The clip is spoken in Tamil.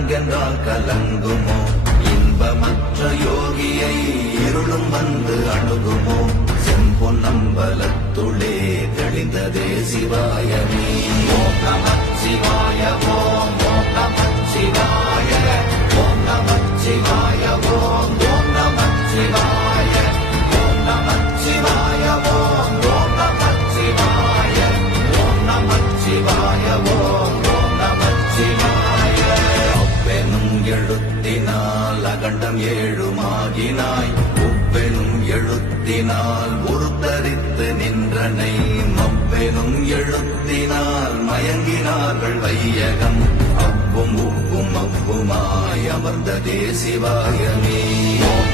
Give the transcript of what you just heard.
கலங்கென்றால் கலங்குமோ இன்பமற்ற யோகியை இருளும் வந்து அணுகுமோ செம்பொன்னம்பலத்துளே தெளிந்ததே சிவாயமே ஓம் நமச்சிவாய ஓம் நமச்சிவாய ஓம் நமச்சிவாய ஓம் நமச்சிவாய ஓம் நமச்சிவாய ஓம் நமச்சிவாய ஓம் நமச்சிவாய ஓம் நமச்சிவாய அப்பெனும் எழுத்தினால் அகண்டம் ஏழுமாகினாய் உப்பெனும் எழுத்தினால் உருத்தரித்து நின்றனை மப்பெனும் எழுத்தினால் மயங்கினார்கள் வையகம் அவ்வும் உப்பும் அவ்வுமாய் அமர்ந்ததே சிவாயமே ஓம்